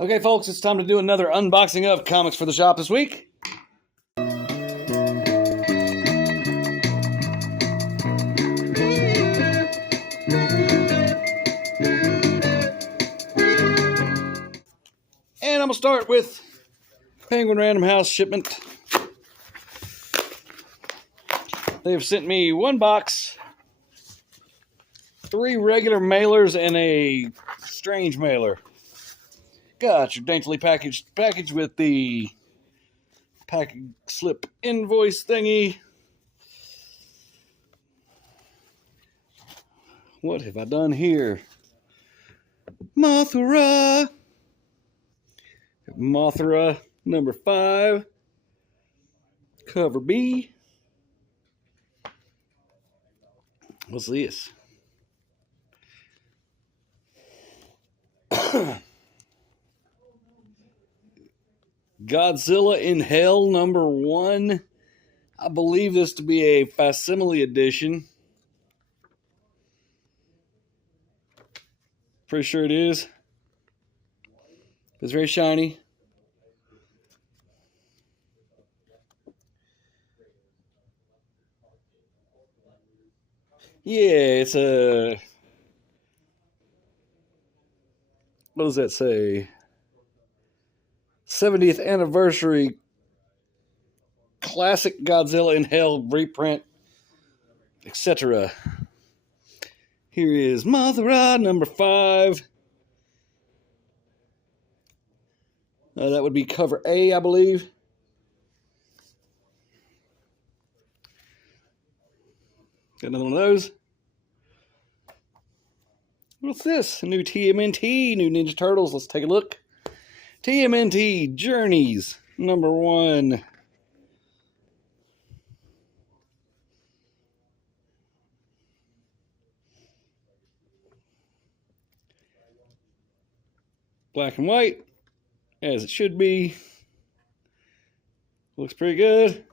Okay, folks, it's time to do another unboxing of comics for the shop this week. And I'm going to start with Penguin Random House shipment. They've sent me one box, 3 regular mailers, and a strange mailer. Got your daintily packaged package with the package slip invoice thingy. What have I done here? Mothra number 5, cover B. What's this? Godzilla in Hell number 1. I believe this to be a facsimile edition. Pretty sure it is. It's very shiny. Yeah, it's a... What does that say? 70th anniversary classic Godzilla in Hell reprint, etc. Here is Mothra number 5. That would be cover A, I believe. Got another one of those. What's this? A new TMNT, new Ninja Turtles. Let's take a look. TMNT Journeys number 1. Black and white, as it should be. Looks pretty good.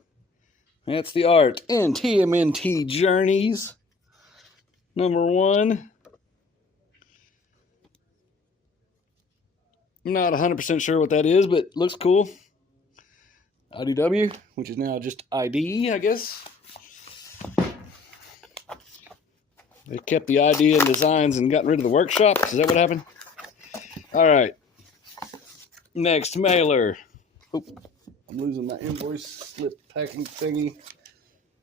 That's the art in TMNT Journeys number 1. I'm not 100% sure what that is, but looks cool. IDW, which is now just ID, I guess. They kept the idea and designs and got rid of the workshops. Is that what happened? All right. Next mailer. Oop, I'm losing my invoice slip packing thingy.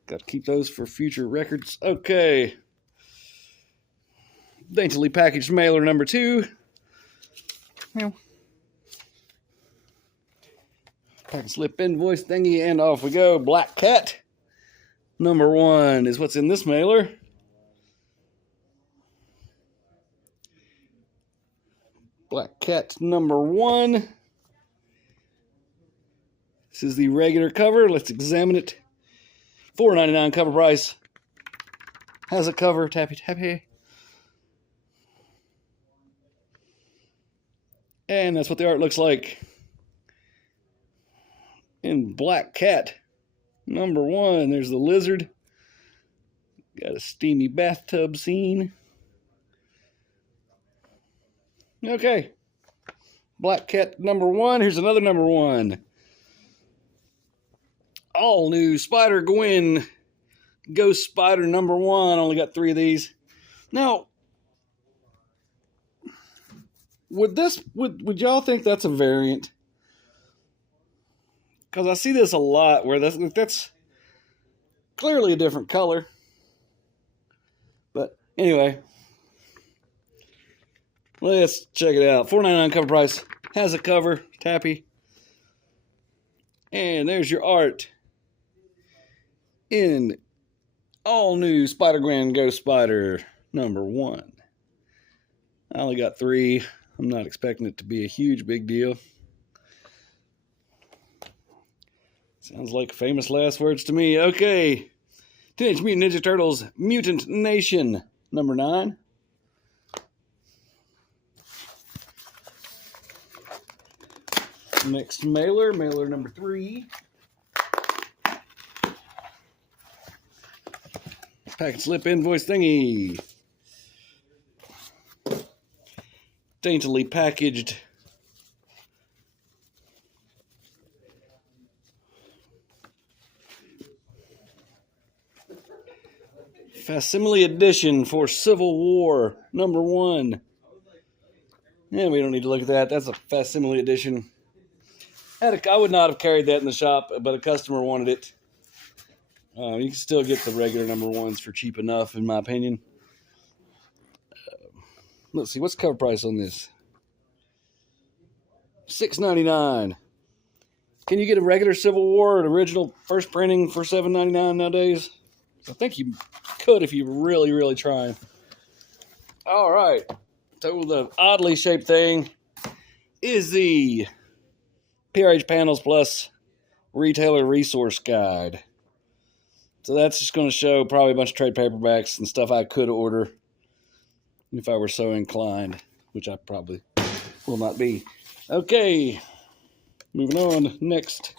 Got to keep those for future records. Okay. Daintily packaged mailer number 2. Package slip invoice thingy, and off we go. Black Cat number 1 is what's in this mailer. Black Cat number 1. This is the regular cover. Let's examine it. $4.99 cover price. Has a cover. Tappy tappy. And that's what the art looks like. In Black Cat number 1, there's the lizard. Got a steamy bathtub scene. Okay. Black Cat number 1. Here's another number 1. All new Spider-Gwen Ghost Spider number 1. Only got 3 of these. Now, would y'all think that's a variant? Because I see this a lot where that's clearly a different color. But anyway, let's check it out. $4.99 cover price. Has a cover. Tappy. And there's your art in all new Spider-Gwen Ghost Spider number 1. I only got 3. I'm not expecting it to be a huge big deal. Sounds like famous last words to me. Okay. Teenage Mutant Ninja Turtles Mutant Nation number 9. Next mailer number 3. Package slip invoice thingy. Daintily packaged Facsimile edition for Civil War #1. Yeah, we don't need to look at that. That's a facsimile edition. I would not have carried that in the shop, but a customer wanted it. You can still get the regular #1s for cheap enough, in my opinion. Let's see, what's the cover price on this? $6.99. Can you get a regular Civil War, an original first printing for $7.99 nowadays? I think you could if you really, really try. All right. So the oddly shaped thing is the PRH Panels Plus Retailer Resource Guide. So that's just going to show probably a bunch of trade paperbacks and stuff I could order if I were so inclined, which I probably will not be. Okay, moving on. Next.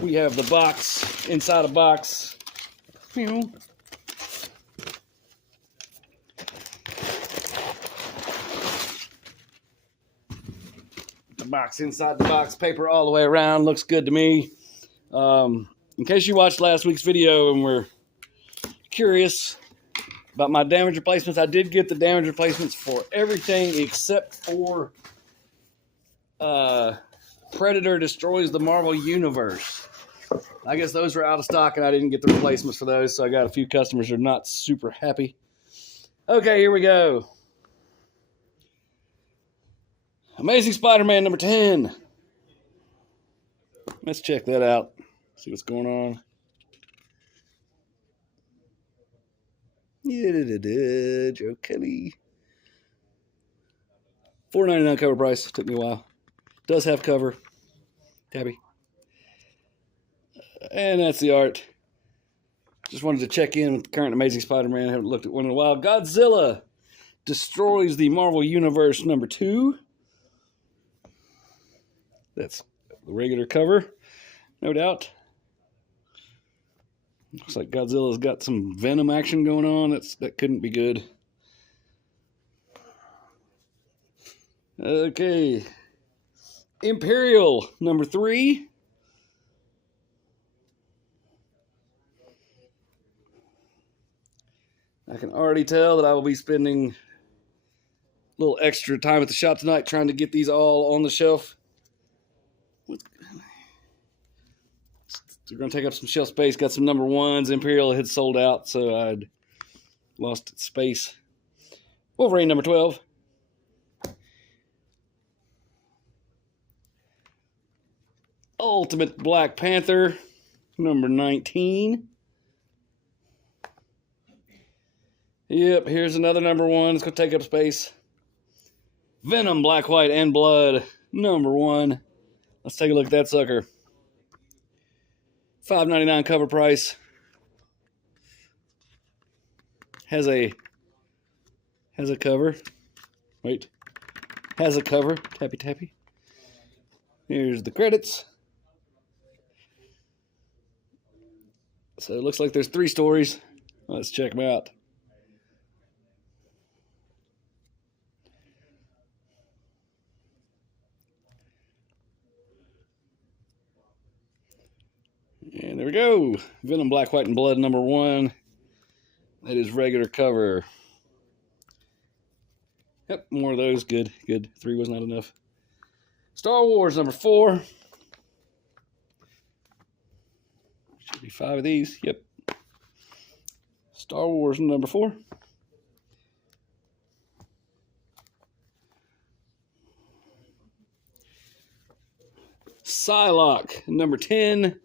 We have the box, inside a box. The box, inside the box, paper all the way around. Looks good to me. In case you watched last week's video and were curious about my damage replacements, I did get the damage replacements for everything except for Predator Destroys the Marvel Universe. I guess those were out of stock and I didn't get the replacements for those, so I got a few customers who are not super happy. Okay, here we go. Amazing Spider-Man #10. Let's check that out. See what's going on. Yeah, Joe Kelly. $4.99 cover price. Took me a while. Does have cover. Tabby. And that's the art. Just wanted to check in with the current Amazing Spider-Man. I haven't looked at one in a while. Godzilla Destroys the Marvel Universe #2. That's the regular cover, no doubt. Looks like Godzilla's got some Venom action going on. That couldn't be good. Okay. Imperial #3. I can already tell that I will be spending a little extra time at the shop tonight trying to get these all on the shelf. They're going to take up some shelf space. Got some #1s. Imperial had sold out, so I'd lost space. Wolverine #12. Ultimate Black Panther #19. Yep, here's another #1. It's going to take up space. Venom Black, White, and Blood #1. Let's take a look at that sucker. $5.99 cover price. Has a cover. Wait. Has a cover. Tappy tappy. Here's the credits. So it looks like there's 3 stories. Let's check them out. And there we go. Venom Black, White, and Blood #1. That is regular cover. Yep, more of those. Good, good. 3 was not enough. Star Wars #4. Should be 5 of these. Yep. Star Wars #4. Psylocke #10.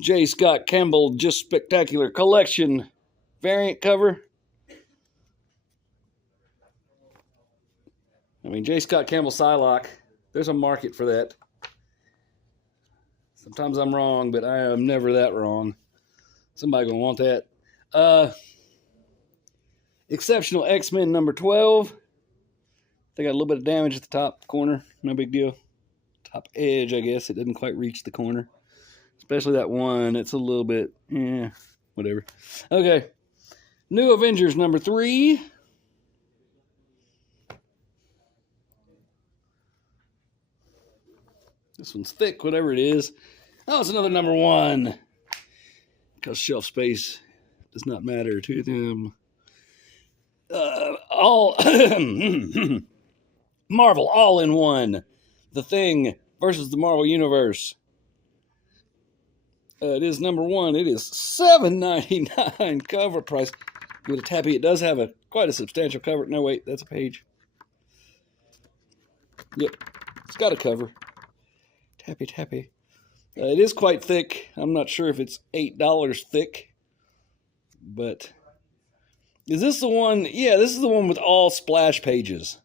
J. Scott Campbell Just Spectacular Collection variant cover. I mean, J. Scott Campbell Psylocke, there's a market for that. Sometimes I'm wrong, but I am never that wrong. Somebody gonna want that. Exceptional X-Men #12. They got a little bit of damage at the top corner. No big deal. Top edge, I guess. It didn't quite reach the corner. Especially that one. It's a little bit, whatever. Okay. New Avengers #3. This one's thick, whatever it is. Oh, it's another number 1. Because shelf space does not matter to them. All Marvel all in one. The Thing versus the Marvel Universe. It is number 1. It is $7.99 cover price. Give it a tappy. It does have quite a substantial cover. No, wait, that's a page. Yep, it's got a cover. Tappy, tappy. It is quite thick. I'm not sure if it's $8 thick, but is this the one? Yeah, this is the one with all splash pages.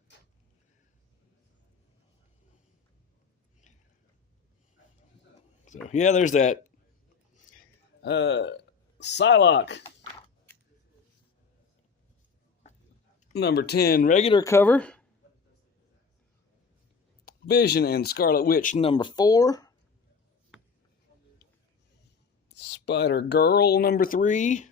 So yeah, there's that. Psylocke, number 10, regular cover. Vision and Scarlet Witch, number 4. Spider-Girl, number 3.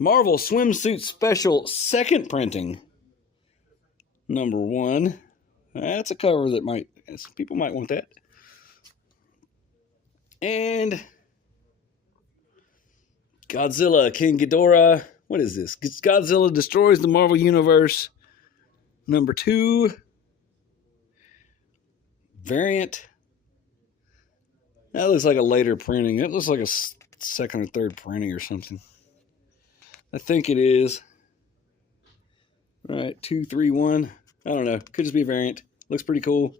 Marvel Swimsuit Special, second printing, number 1. That's a cover that people might want that. And Godzilla, King Ghidorah. What is this? Godzilla Destroys the Marvel Universe, number 2. Variant. That looks like a later printing. It looks like a second or third printing or something. I think it is. All right, 2, 3, 1. I don't know. Could just be a variant. Looks pretty cool.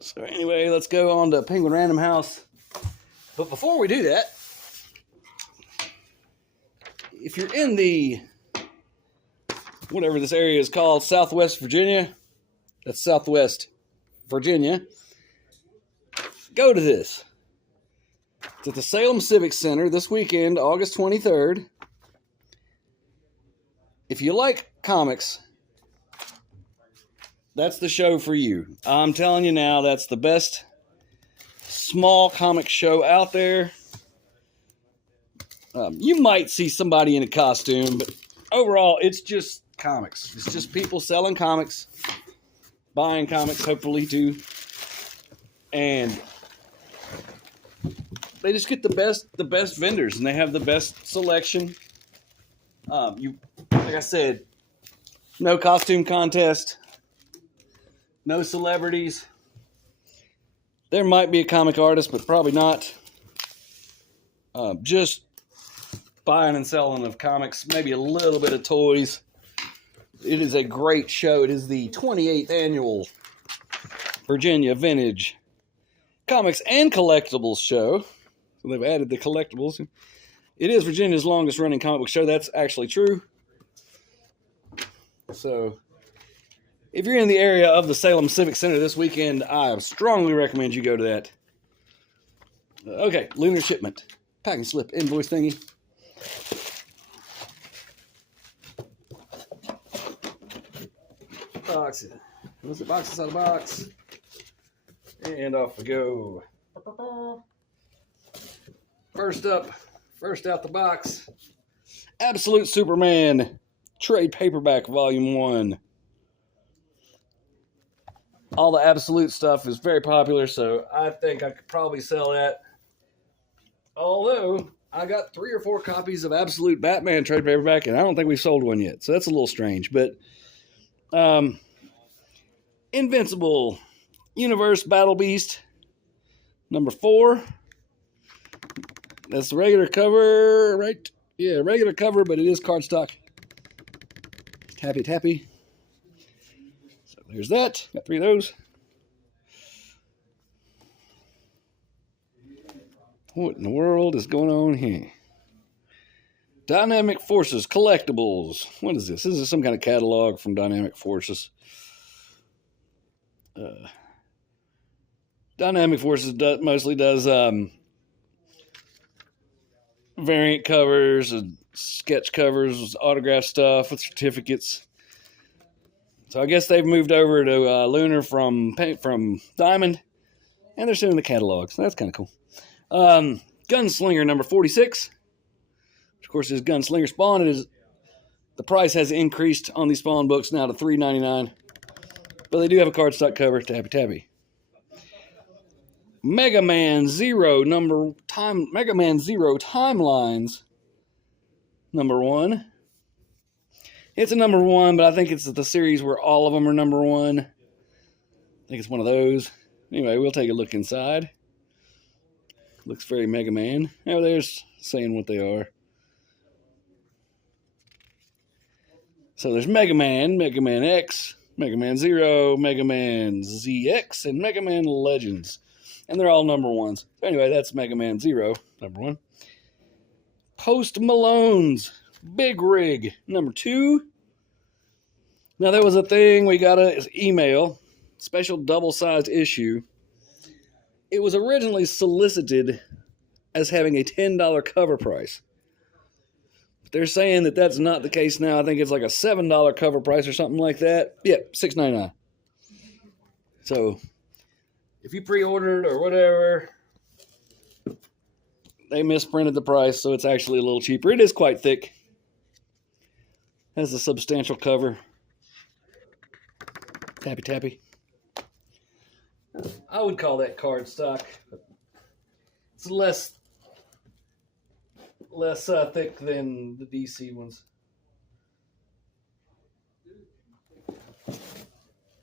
So anyway, let's go on to Penguin Random House. But before we do that, if you're in the, whatever this area is called, Southwest Virginia, that's Southwest Virginia, go to this. It's at the Salem Civic Center this weekend, August 23rd. If you like comics, that's the show for you. I'm telling you now, that's the best small comic show out there. You might see somebody in a costume, but overall, it's just comics. It's just people selling comics, buying comics, hopefully, too. And they just get the best vendors, and they have the best selection. Like I said, no costume contest, no celebrities. There might be a comic artist, but probably not. Just buying and selling of comics, maybe a little bit of toys. It is a great show. It is the 28th annual Virginia Vintage Comics and Collectibles show. So they've added the collectibles. It is Virginia's longest running comic book show. That's actually true. So if you're in the area of the Salem Civic Center this weekend, I strongly recommend you go to that. Okay, Lunar shipment. Packing slip invoice thingy. Boxes. What's it? Boxes out of box. And off we go. First out the box. Absolute Superman Trade Paperback Volume 1. All the Absolute stuff is very popular, so I think I could probably sell that. Although, I got 3 or 4 copies of Absolute Batman Trade Paperback, and I don't think we've sold one yet, so that's a little strange. But, Invincible Universe Battle Beast, number 4. That's the regular cover, right? Yeah, regular cover, but it is cardstock. Tappy, tappy. So there's that. Got 3 of those. What in the world is going on here? Dynamic Forces Collectibles. What is this? This is some kind of catalog from Dynamic Forces. Dynamic Forces mostly does variant covers and sketch covers, autograph stuff with certificates. So I guess they've moved over to Lunar from Diamond, and they're sending the catalog. So that's kind of cool. Gunslinger number 46. Of course, this Gunslinger Spawn, the price has increased on these Spawn books now to $3.99. But they do have a cardstock cover, tappy tappy. Mega Man Zero Timelines #1. It's a #1, but I think it's the series where all of them are #1. I think it's one of those. Anyway, we'll take a look inside. Looks very Mega Man. Oh, there's saying what they are. So there's Mega Man, Mega Man X, Mega Man Zero, Mega Man ZX, and Mega Man Legends. And they're all #1s. So anyway, that's Mega Man Zero, #1. Post Malone's Big Rig, #2. Now, there was a thing, we got an email, special double-sized issue. It was originally solicited as having a $10 cover price. But they're saying that that's not the case now. I think it's like a $7 cover price or something like that. Yep, $6.99. So, if you pre-ordered or whatever, they misprinted the price, so it's actually a little cheaper. It is quite thick. Has a substantial cover. Tappy tappy. I would call that cardstock. It's less thick than the DC ones.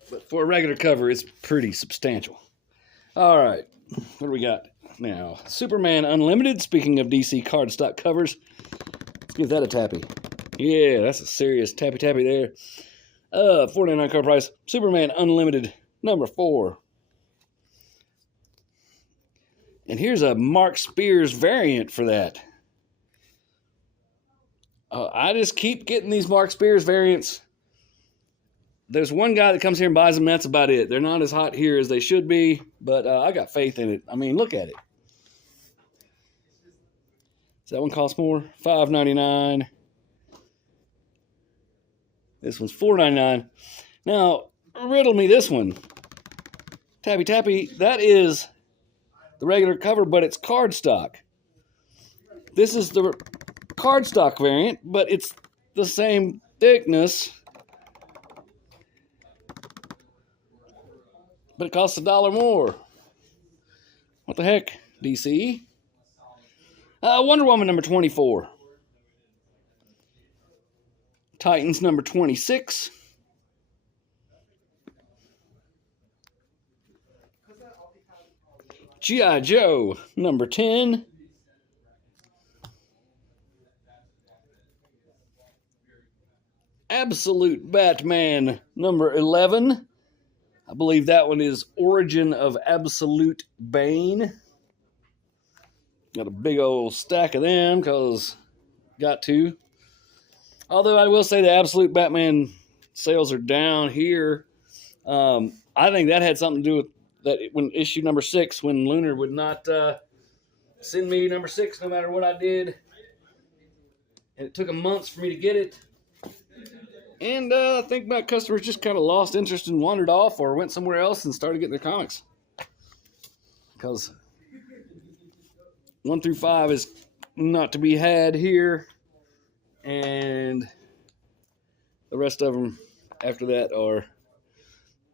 But for a regular cover, it's pretty substantial. All right, what do we got now? Superman Unlimited. Speaking of DC cardstock covers, let's give that a tappy. Yeah, that's a serious tappy tappy there. $49 cover price. Superman Unlimited #4. And here's a Mark Spears variant for that. I just keep getting these Mark Spears variants. There's one guy that comes here and buys them, that's about it. They're not as hot here as they should be, but I got faith in it. I mean, look at it. Does that one cost more? $5.99. This one's $4.99. Now, riddle me this one. Tappy tappy, that is the regular cover, but it's cardstock. This is the cardstock variant, but it's the same thickness. But it costs $1 more. What the heck, DC? Wonder Woman #24. Titans #26. G.I. Joe #10. Absolute Batman #11. I believe that one is Origin of Absolute Bane. Got a big old stack of them because got to. Although I will say the Absolute Batman sales are down here. I think that had something to do with that when issue #6, when Lunar would not send me #6 no matter what I did. And it took them months for me to get it. And I think my customers just kind of lost interest and wandered off or went somewhere else and started getting their comics. Because 1 through 5 is not to be had here. And the rest of them after that are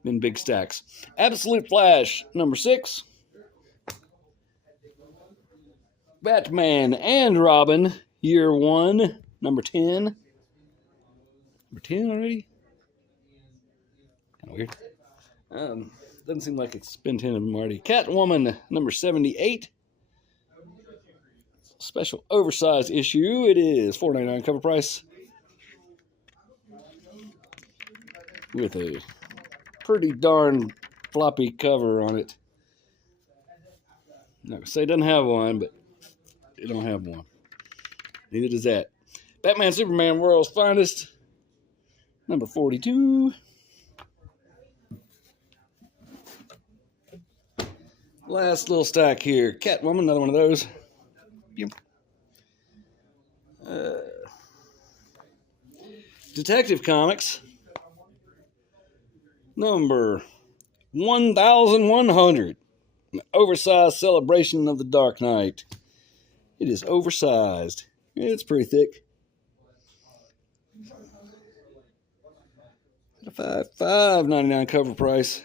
in big stacks. Absolute Flash #6. Batman and Robin Year 1 #10. #10 already? Kind of weird. Doesn't seem like it's been 10 of them already. Catwoman #78. Special oversized issue. It is $4.99 cover price. With a pretty darn floppy cover on it. I'm not going to say it doesn't have one, but it don't have one. Neither does that. Batman Superman World's Finest #42. Last little stack here. Catwoman, another one of those. Detective Comics number 1100. An oversized celebration of the Dark Knight. It is oversized. It's pretty thick. $5.99 cover price.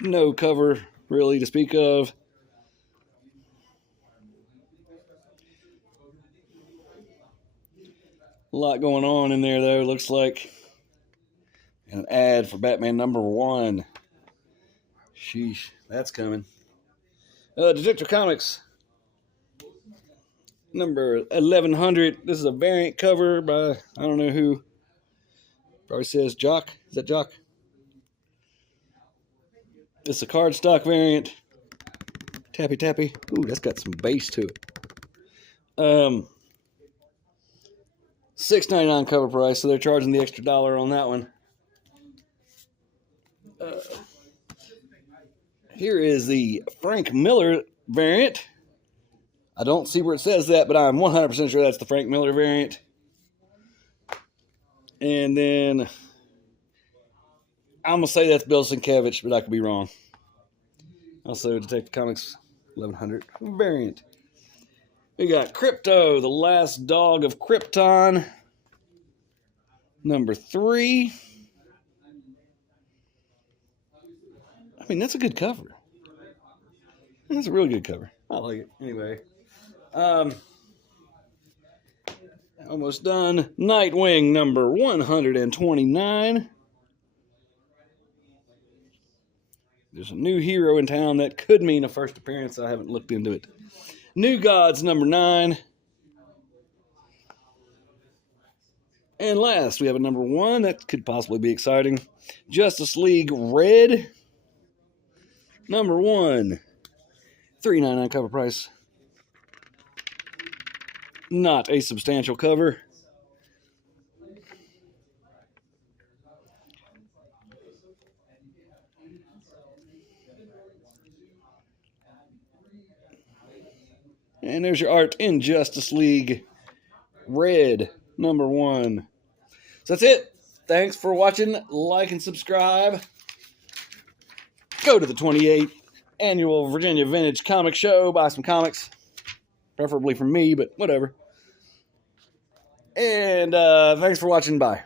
No cover really to speak of. A lot going on in there though. Looks like an ad for Batman #1. Sheesh, that's coming. Detective Comics number 1100. This is a variant cover by I don't know who. Probably says Jock. Is that Jock? This is a cardstock variant. Tappy tappy. Ooh, that's got some bass to it. $6.99 cover price, so they're charging the extra dollar on that one. Here is the Frank Miller variant. I don't see where it says that, but I'm 100% sure that's the Frank Miller variant. And then I'm going to say that's Bill Sienkiewicz, but I could be wrong. Also, Detective Comics 1100 variant. We got Crypto, the Last Dog of Krypton, number 3. I mean, that's a good cover. That's a really good cover. I like it. Anyway. Almost done. Nightwing number 129. There's a new hero in town that could mean a first appearance. I haven't looked into it. New Gods number 9. And last, we have a number 1 that could possibly be exciting. Justice League Red number 1. $3.99 cover price. Not a substantial cover. And there's your art in Justice League Red number 1. So that's it. Thanks for watching. Like and subscribe. Go to the 28th Annual Virginia Vintage Comic Show. Buy some comics. Preferably from me, but whatever. And thanks for watching. Bye.